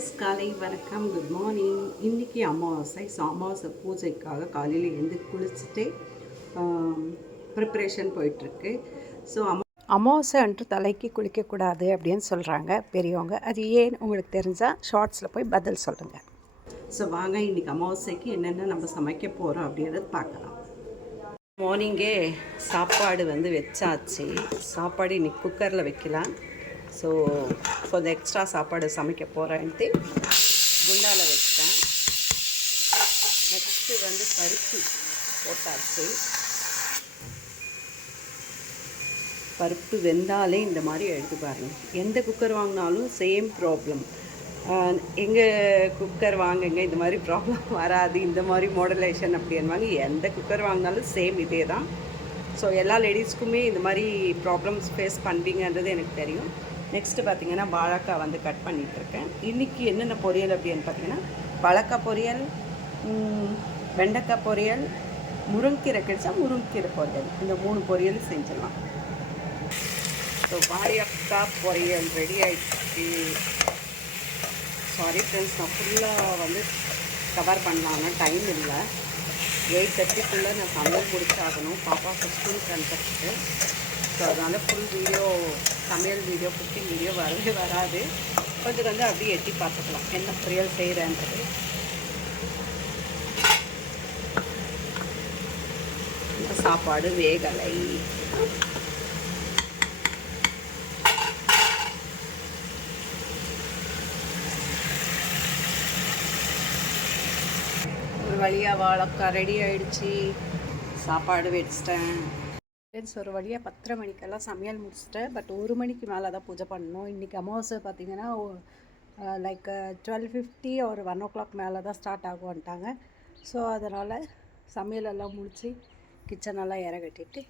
Viewers காலை வணக்கம் good morning இன்றைக்கி அமாவாசை ஸோ அமாவாசை பூஜைக்காக காலையில் எழுந்து குளிச்சுட்டு ப்ரிப்ரேஷன் போயிட்டுருக்கு. ஸோ அமா அமாவாசை அன்று தலைக்கு குளிக்கக்கூடாது அப்படின்னு சொல்கிறாங்க பெரியவங்க. அது ஏன் உங்களுக்கு தெரிஞ்சால் ஷார்ட்ஸில் போய் பதில் சொல்லுங்கள் ஸோ வாங்க இன்றைக்கி அமாவாசைக்கு என்னென்ன நம்ம சமைக்க போகிறோம் அப்படின்றத பார்க்கலாம். மார்னிங்கே சாப்பாடு வந்து வச்சாச்சு. சாப்பாடு இன்னைக்கு குக்கரில் வைக்கலாம். ஸோ கொஞ்சம் எக்ஸ்ட்ரா சாப்பாடு சமைக்க போகிறேன்ட்டு குண்டால வச்சிட்டேன். நெக்ஸ்ட்டு வந்து பருப்பு போட்டாச்சு. பருப்பு வெந்தாலே இந்த மாதிரி எடுத்து பாருங்கள் எந்த குக்கர் வாங்கினாலும் சேம் ப்ராப்ளம் எங்கள் குக்கர் வாங்குங்க இந்த மாதிரி ப்ராப்ளம் வராது. இந்த மாதிரி மாடலேஷன் அப்படின்வாங்க எந்த குக்கர் வாங்கினாலும் சேம் இதே தான் ஸோ எல்லா லேடிஸ்க்குமே இந்த மாதிரி ப்ராப்ளம்ஸ் ஃபேஸ் பண்ணுவீங்கன்றது எனக்கு தெரியும். நெக்ஸ்ட்டு பார்த்தீங்கன்னா வாழைக்காய் வந்து கட் பண்ணிகிட்ருக்கேன் இன்றைக்கி என்னென்ன பொரியல் அப்படின்னு பார்த்தீங்கன்னா வாழைக்காய் பொரியல் வெண்டைக்காய் பொரியல் முருங்கீரை கிடைச்சா முருங்கீரை பொரியல். இந்த மூணு பொரியல் செஞ்சிடலாம். ஸோ வாழைக்காய் பொரியல் ரெடி ஆகிடுச்சு சாரி ஃப்ரெண்ட்ஸ் நான் ஃபுல்லாக வந்து கவர் பண்ணலாங்க டைம் இல்லை. எயிட் தேர்ட்டிக்குள்ளே நான் சமையல் முடிச்சாகணும். பாப்பாவுக்கு ஸ்கூலுக்கு அனுப்பிச்சிட்டு ஸோ அதனால் ஃபுல் வீடியோ சமையல் வீடியோ குக்கிங் வீடியோ வரவே வராது. கொஞ்சம் கொஞ்சம் அப்படியே எட்டி பார்த்துக்கலாம். என்ன பொரியல் செய்கிறேன்றது இந்த சாப்பாடு வேகலை. ஒரு வழியாக வாழைக்காய் ரெடி ஆயிடுச்சு. சாப்பாடு வச்சிட்டேன். ஃப்ரெண்ட்ஸ் ஒரு வழியாக பத்தரை மணிக்கெல்லாம் சமையல் முடிச்சுட்டேன் பட் ஒரு மணிக்கு மேலே தான் பூஜை பண்ணணும். இன்றைக்கி அமாவாசை பார்த்திங்கன்னா லைக் டுவெல் ஃபிஃப்டி ஒரு ஒன் ஓ கிளாக் மேலே தான் ஸ்டார்ட் ஆகும்ட்டாங்க ஸோ அதனால் சமையலெல்லாம் முடித்து கிச்சனெல்லாம் இற கட்டிட்டு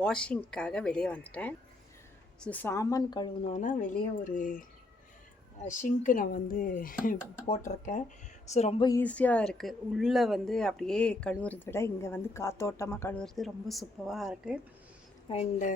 வாஷிங்க்காக வெளியே வந்துட்டேன். ஸோ சாமான் கழுவுனோன்னா வெளியே ஒரு ஷிங்க்கு நான் வந்து போட்டிருக்கேன். ஸோ ரொம்ப ஈஸியாக இருக்குது உள்ளே வந்து அப்படியே கழுவுறத விட இங்கே வந்து காத்தோட்டமாக கழுவுறது ரொம்ப சூப்பராக இருக்குது அண்டு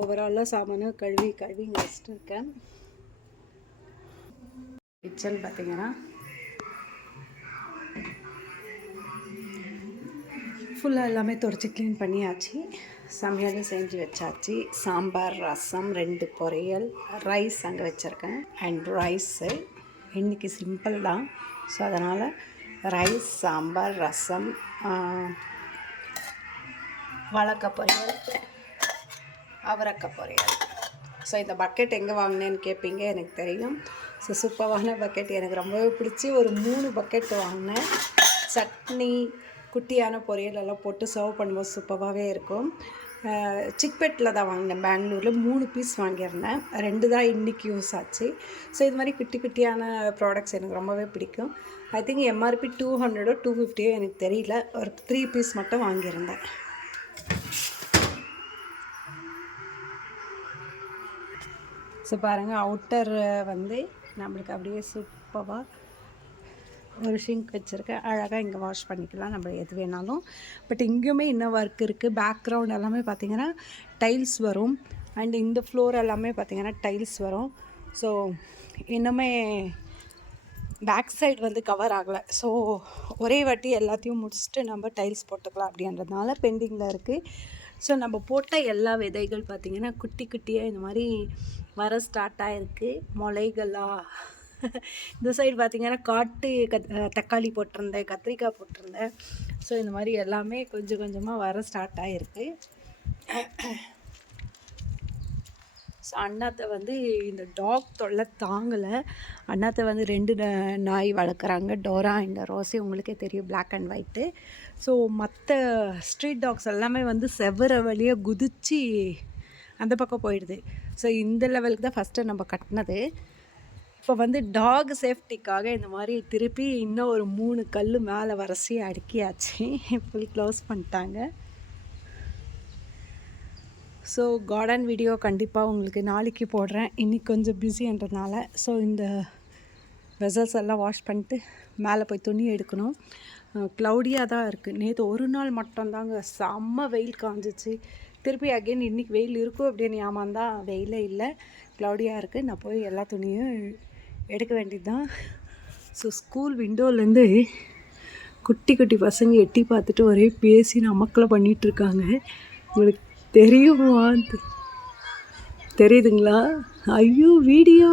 ஓவராலாக சாமானும் கழுவி கழுவி இங்கே வச்சுட்டு இருக்கேன் கிச்சன் பார்த்தீங்கன்னா ஃபுல்லாக எல்லாமே தொடச்சி க்ளீன் பண்ணியாச்சு. சமையலும் செஞ்சு வச்சாச்சு. சாம்பார் ரசம் ரெண்டு பொரியல் ரைஸ் அங்கே வச்சுருக்கேன். அண்ட் ரைஸு இன்றைக்கி சிம்பிள் தான். ஸோ அதனால் ரைஸ் சாம்பார் ரசம் வாழைக்காய் பொரியல் அவரைக்காய் பொரியல் ஸோ இந்த பக்கெட் எங்கே வாங்கினேன்னு கேட்பீங்க எனக்கு தெரியும். ஸோ சூப்பரான பக்கெட் எனக்கு ரொம்பவே பிடிச்சி ஒரு மூணு பக்கெட் வாங்கினேன். சட்னி குட்டியான பொரியல் எல்லாம் போட்டு சர்வ் பண்ணும்போது சூப்பராகவே இருக்கும். சிக்பெட்டில் தான் வாங்கினேன் பெங்களூரில் மூணு பீஸ் வாங்கியிருந்தேன். ரெண்டு தான் இன்றைக்கி யூஸ் ஆச்சு. ஸோ இது மாதிரி குட்டி குட்டியான ப்ராடக்ட்ஸ் எனக்கு ரொம்பவே பிடிக்கும். ஐ திங்க் எம்ஆர்பி டூ ஹண்ட்ரடோ டூ ஃபிஃப்டியோ எனக்கு தெரியல. ஒரு த்ரீ பீஸ் மட்டும் வாங்கியிருந்தேன். ஸோ பாருங்கள் அவுட்டர் வந்து நம்மளுக்கு அப்படியே சூப்பராக ஒரு ஷிங்க் வச்சுருக்கேன் அழகாக இங்கே வாஷ் பண்ணிக்கலாம் நம்ம எது வேணாலும். பட் இங்கேயுமே இன்னும் ஒர்க் இருக்குது பேக்ரவுண்ட் எல்லாமே பார்த்திங்கன்னா டைல்ஸ் வரும். அண்ட் இந்த ஃப்ளோர் எல்லாமே பார்த்திங்கன்னா டைல்ஸ் வரும். ஸோ இன்னுமே பேக் சைடு வந்து கவர் ஆகலை. ஸோ ஒரே வாட்டி எல்லாத்தையும் முடிச்சுட்டு நம்ம டைல்ஸ் போட்டுக்கலாம் அப்படின்றதுனால பெண்டிங்கில் இருக்குது ஸோ நம்ம போட்ட எல்லா விதைகள் பார்த்திங்கன்னா குட்டி குட்டியாக இந்த மாதிரி வர ஸ்டார்ட் ஆகிருக்கு முளைகளாக இந்த சைடு பார்த்திங்கன்னா காட்டு கத் தக்காளி போட்டிருந்தேன் கத்திரிக்காய் போட்டிருந்தேன். ஸோ இந்த மாதிரி எல்லாமே கொஞ்சம் கொஞ்சமாக வர ஸ்டார்ட் ஆகிருக்கு ஸோ அண்ணாத்தை வந்து இந்த டாக் தொல்லை தாங்கலை. அண்ணாத்தை வந்து ரெண்டு நாய் வளர்க்குறாங்க டோரா இந்த ரோஸே உங்களுக்கே தெரியும் பிளாக் அண்ட் ஒயிட்டு ஸோ மற்ற ஸ்ட்ரீட் டாக்ஸ் எல்லாமே வந்து செவ்வர வழியாக குதிச்சு அந்த பக்கம் போயிடுது. ஸோ இந்த லெவலுக்கு தான் ஃபஸ்ட்டு நம்ம கட்டினது. இப்போ வந்து டாக் சேஃப்டிக்காக இந்த மாதிரி திருப்பி இன்னும் ஒரு மூணு கல் மேலே வரிசையாக அடுக்கியாச்சு. ஃபுல் க்ளோஸ் பண்ணிட்டாங்க. ஸோ கார்டன் வீடியோ கண்டிப்பாக உங்களுக்கு நாளைக்கு போடுறேன். இன்றைக்கி கொஞ்சம் பிஸின்றதுனால ஸோ இந்த வெசல்ஸ் எல்லாம் வாஷ் பண்ணிட்டு மேலே போய் துணி எடுக்கணும். க்ளவுடியாக தான் இருக்குது நேற்று ஒரு நாள் மட்டும்தாங்க. செம்ம வெயில் காஞ்சிச்சு. திருப்பி அகைன் இன்றைக்கி வெயில் இருக்கும் அப்படின்னு ஏமாந்தான் வெயிலே இல்லை. க்ளவுடியாக இருக்குது நான் போய் எல்லா துணியும் எடுக்க வேண்டியது தான் ஸோ ஸ்கூல் விண்டோலேருந்து குட்டி குட்டி பசங்க எட்டி பார்த்துட்டு ஒரே பேசி நமக்களை பண்ணிகிட்ருக்காங்க உங்களுக்கு தெரியுமா? தெரியுதுங்களா? ஐயோ வீடியோ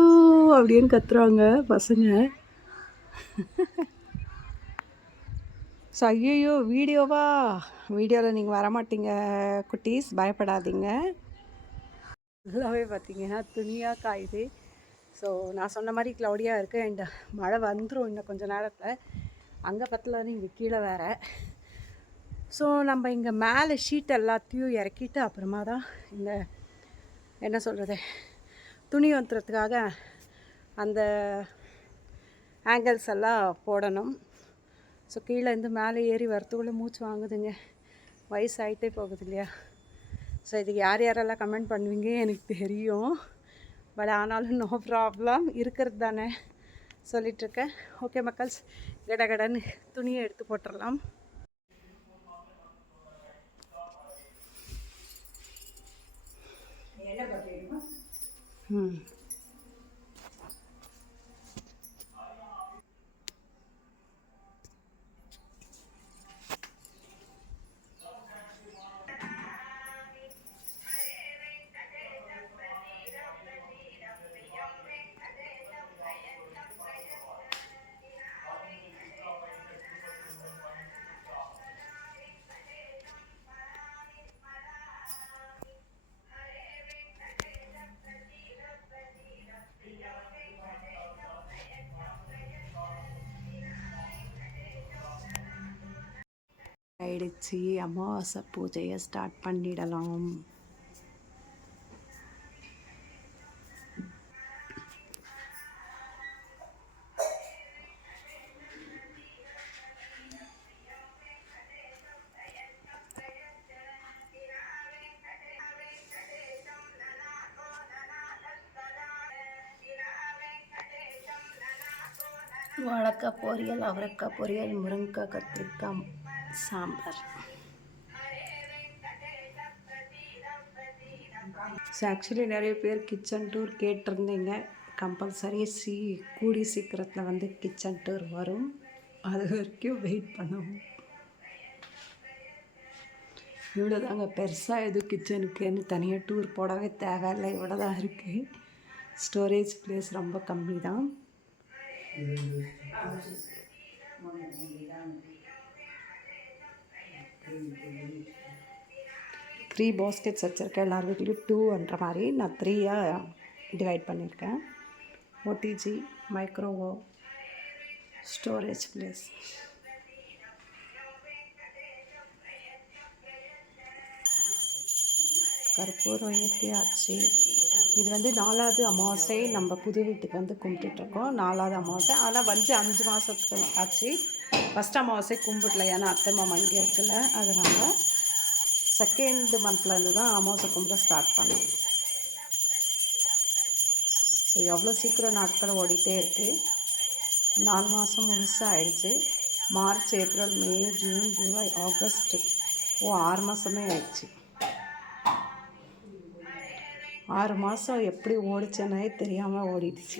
அப்படின்னு கத்துறாங்க பசங்க. ஸோ ஐயோ வீடியோவா? வீடியோவில் நீங்கள் வரமாட்டீங்க குட்டீஸ். பயப்படாதீங்க. ஃபுல்லாகவே பார்த்தீங்கன்னா துணியாக காயுது. ஸோ நான் சொன்ன மாதிரி க்ளவுடியாக இருக்குது அண்ட் மழை வந்துடும் இன்னும் கொஞ்சம் நேரத்தில். அங்கே பத்தில் நீங்கள் கீழே வேறு. ஸோ நம்ம இங்கே மேலே ஷீட் எல்லாத்தையும் இறக்கிட்டு அப்புறமா தான் இந்த என்ன சொல்கிறது துணி வந்துறதுக்காக அந்த ஆங்கிள்ஸ் எல்லாம் போடணும். ஸோ கீழே இருந்து மேலே ஏறி வரத்துக்குள்ளே மூச்சு வாங்குதுங்க. வயசாயிட்டே போகுது இல்லையா? ஸோ இதுக்கு யார் யாரெல்லாம் கமெண்ட் பண்ணுவீங்க? எனக்கு தெரியும். பட் ஆனாலும் நோ ப்ராப்ளம் இருக்கிறது தானே சொல்லிகிட்ருக்கேன் ஓகே மக்கள்ஸ். கடகடன்னு துணியை எடுத்து போட்டுடலாம். ம் வச்சு அமாவாசை பூஜையை ஸ்டார்ட் பண்ணிடலாம். வாழைக்காய் பொரியல் அவரைக்காய் பொரியல் முருங்கைக்காய் கத்திரிக்காய் சாம்பார். ஸோ ஆக்சுவலி நிறைய பேர் கிச்சன் டூர் கேட்டிருந்தீங்க. கம்பல்சரி சீ கூடி சீக்கிரத்தில் வந்து கிச்சன் டூர் வரும். அது வரைக்கும் வெயிட் பண்ணுவோம் இவ்வளோ தாங்க பெருசாக எதுவும் கிச்சனுக்குன்னு தனியாக டூர் போடவே தேவையில்லை. இவ்வளோ தான் இருக்குது ஸ்டோரேஜ் ப்ளேஸ் ரொம்ப கம்மி தான் த்ரீ பாஸ்கெட்ஸ் வச்சுருக்கேன் எல்லார் வீட்லேயும் டூன்ற மாதிரி நான் த்ரீயாக டிவைட் பண்ணியிருக்கேன். ஓடிஜி மைக்ரோவோ ஸ்டோரேஜ் ப்ளேஸ் கற்பூரம் ஏற்றியாச்சு இது வந்து நாலாவது அமாவாசை நம்ம புது வீட்டுக்கு வந்து கும்பிட்டுட்ருக்கோம் நாலாவது அமாவாசை. ஆனால் வந்து அஞ்சு மாதத்துக்கு ஆச்சு. ஃபஸ்ட் அமாவாசை கும்பிடல ஏன்னா அத்தை மாமா இங்கே இருக்கல. அதனால் செகண்ட் மந்த்லேருந்து தான் அமாவாசை கும்பிட ஸ்டார்ட் பண்ணேன். ஸோ எவ்வளோ சீக்கிரம் நாட்கள் ஓடிட்டே இருக்குது நாலு மாதம் முழுசாக ஆயிடுச்சு. March April May June July August. ஓ ஆறு மாதமே ஆயிடுச்சு. ஆறு மாதம் எப்படி ஓடிச்சேனே தெரியாமல் ஓடிடுச்சு.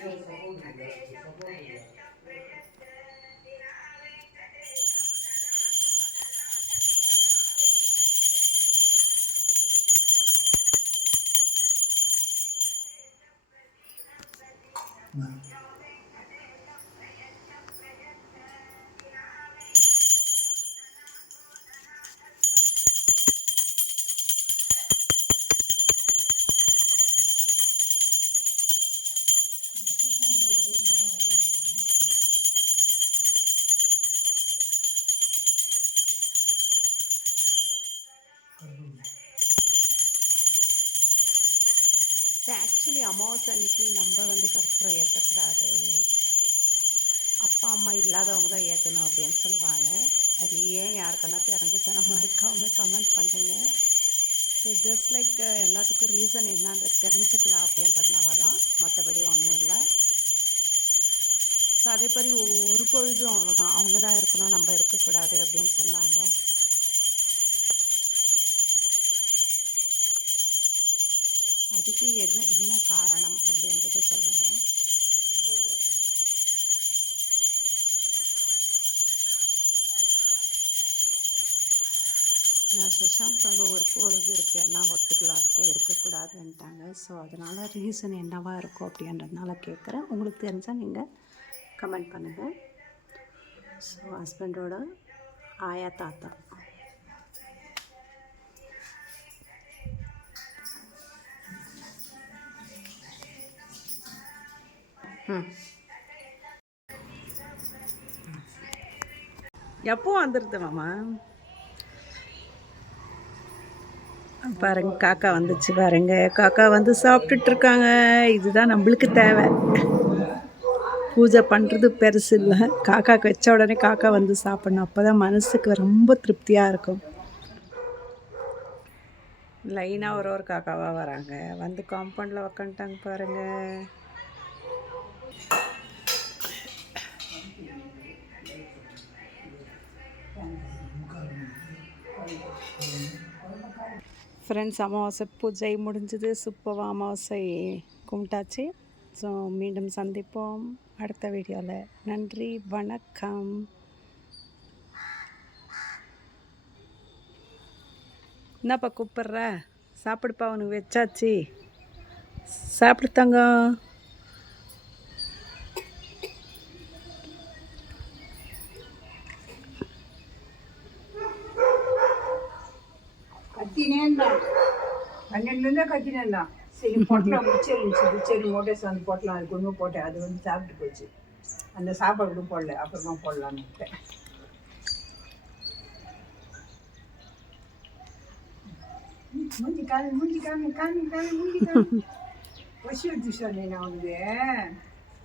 Amen. எஸ்பெஷலி அமாவாசை அன்னைக்கு நம்ம வந்து கற்பூரம் ஏற்றக்கூடாது அப்பா அம்மா இல்லாதவங்க தான் ஏற்றணும் அப்படின்னு சொல்லுவாங்க. அது ஏன் யாருக்கென்னா தெரிஞ்சுத்தனமாக நம்ம இருக்கவங்க கமெண்ட் பண்ணுங்க. ஸோ ஜஸ்ட் லைக் எல்லாத்துக்கும் ரீசன் என்னன்றது தெரிஞ்சுக்கலாம் அப்படின்றதுனால தான் மற்றபடி ஒன்றும் இல்லை. ஸோ அதே மாதிரி ஒரு பொழுதும் அவ்வளோதான் அவங்க தான் இருக்கணும் நம்ம இருக்கக்கூடாது அப்படின்னு சொன்னாங்க. அதுக்கு என்ன என்ன காரணம் அப்படின்றது சொல்லுங்கள் நான் சசாந்த்காக ஒரு பொழுது இருக்கேன்னா ஒத்துக்கலாத்த இருக்கக்கூடாதுன்ட்டாங்க. ஸோ அதனால் ரீசன் என்னவாக இருக்கும் அப்படின்றதுனால கேட்குறேன் உங்களுக்கு தெரிஞ்சால் நீங்கள் கமெண்ட் பண்ணுங்கள் ஸோ ஹஸ்பண்டோட ஆயா தாத்தா. எப்போ வந்துடுது மாமா? பாருங்க காக்கா வந்துச்சு பாருங்க. காக்கா வந்து சாப்பிட்டுட்டு இருக்காங்க இதுதான் நம்மளுக்கு தேவை. பூஜை பண்ணுறது பெருசு இல்லை. காக்காக்கு வச்ச உடனே காக்கா வந்து சாப்பிடணும். அப்போ தான் மனசுக்கு ரொம்ப திருப்தியாக இருக்கும். லைனாக ஒரு ஒரு காக்காவாக வராங்க. வந்து காம்பவுண்டில் உக்காந்துட்டாங்க பாருங்கள் ஃப்ரெண்ட்ஸ் அமாவாசை பூஜை முடிஞ்சது. சூப்பராக அமாவாசை கும்பிட்டாச்சு. ஸோ மீண்டும் சந்திப்போம் அடுத்த வீடியோவில் நன்றி வணக்கம். என்னப்பா கூப்பிட்ற? சாப்பிடுப்பா உனக்கு வச்சாச்சு. சாப்பிடுத்தாங்க தங்கம் கத்தினே பன்னெண்டுலேருந்தே கத்தினே இருந்தான் சரி பொட்டலாம் மிச்சம் இருந்துச்சு சரி மோட்டேஸ் வந்து பொட்டலாம் அது கொண்டு போட்டேன். அது வந்து சாப்பிட்டு போச்சு. அந்த சாப்பாடு கூட போடல. அப்புறமா போடலான்னு விட்டேன் மூஞ்சி காமி மூஞ்சி காமி காமி காமி மூஞ்சி காமி வச்சு வச்சு சொன்னேன் நான் அவனுக்கு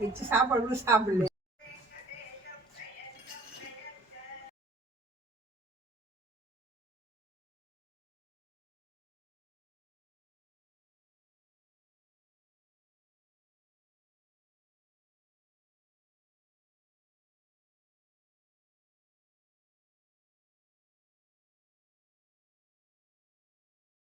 வச்சு சாப்பாடு கூட சாப்பிடல.